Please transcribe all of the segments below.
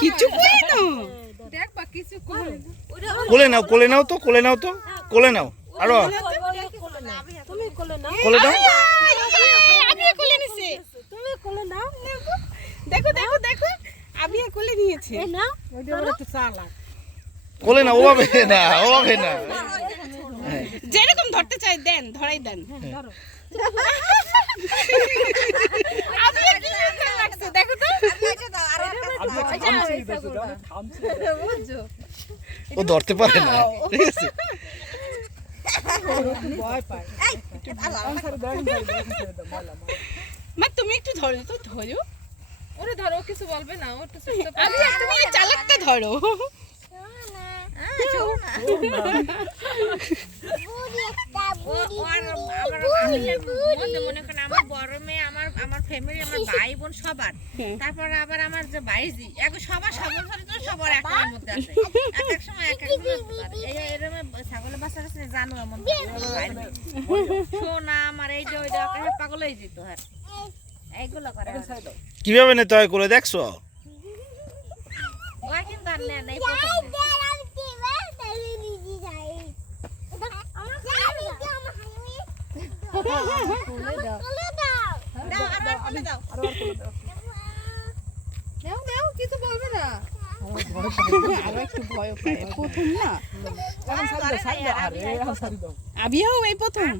কিছু কই না দেখ বা কিছু করে কোলে নাও কোলে নাও তো কোলে নাও তো কোলে নাও আরো তুমি কোলে নাও কোলে দাও আমি কোলে নিছে তুমি কোলে নাও দেখো দেখো দেখো আমি কোলে নিয়েছে না ওইটা একটু চালাক কোলে না ওভাবে না ওভাবে না যেরকম ধরতে চাই দেন ধরাই দেন ধরো আমি কি সুন্দর লাগছে দেখো তো ও ধরতে পারে না ঠিক আছে ভয় পায় মা তুমি একটু ধরো তো ধরো ওরে ধরো কিছু বলবে না ও তো চুপচাপ আমি তুমি এই চালাকটা ধরো মনে করেন আমার বড় মেয়ে আমার ফ্যামিলি আমার ভাই বোন সবার তারপর আবার আমার যে ভাইজি সবার সবার একের মধ্যে আছে এক সময় এক এরকম ছাগলের বাচ্চা কাছে জানো এমন সোনা আমার এই যে ওই পাগল হয়ে যেত আর এইগুলো করে কিভাবে নিতে হয় কোলে দেখছো ওই কিন্তু আর নেন এই কিছু বলবে না আরো একটু ভয় পায় প্রথম না আবিও এই প্রথম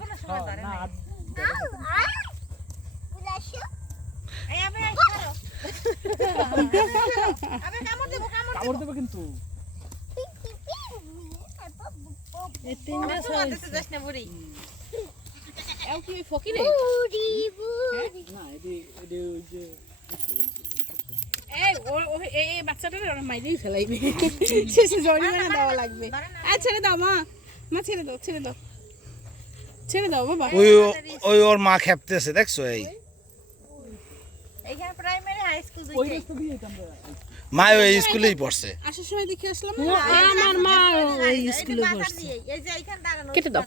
কামড় দেবে কিন্তু এই তিনটা এও কি ফকিরে না এডি ওই যে এই বাচ্চাটারে ওরা মাইরেই ফেলাইবে শেষে জরিমানা দেওয়া লাগবে ছেড়ে দাও মা মা ছেড়ে দাও ছেড়ে দাও ছেড়ে দাও বাবা ওই ওই ওর মা খেপতেছে দেখছো এই এইখানে প্রাইমারি হাই স্কুল মা ওই স্কুলেই পড়ছে আসার সময় দেখে আসলাম আমার মা ওই স্কুলে পড়ছে এই যে এইখানে দাঁড়ানো কেটে দাও